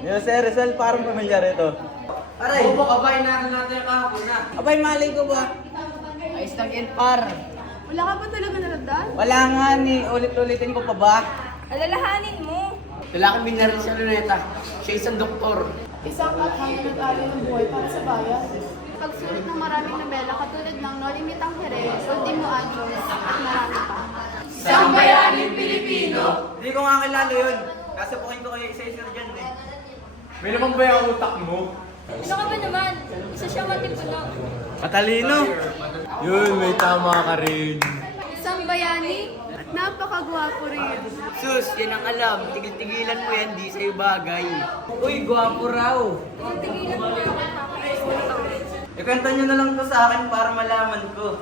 Yo, Sir Rizal, parang pamilyar ito. Aray! Bobo ka ba? Inaral natin yung kahapon na. Abay, malay ko ba? Ayos lang yan, par. Wala ka ba talaga naramdaman? Wala nga ni, ulit-ulitin ko pa ba? Alalahanin mo. Lalaking binaril si Luneta. Siya isang doktor. Isang kathang na nag-alay ng buhay para sa bayan. Pagsulit ng maraming nobela katulad ng No Limitang Jerez, Ultimo Anjos, at marami pa. Isang bayaning Pilipino. Hindi ko nga kilala yun. Kasapukin ko kayo isa-isa dyan eh. May naman ba yung utak mo? Ano ka ba naman? Isa siya matipuno. Katalino. Yun, may tama ka rin. Isang bayani at napakagwapo rin. Sus, yan ang alam. Tigil-tigilan mo yan, di sa'yo bagay. Uy, gwapo raw. Tigilan mo yung kakakasulit. Ikwento nyo na lang to sa akin para malaman ko.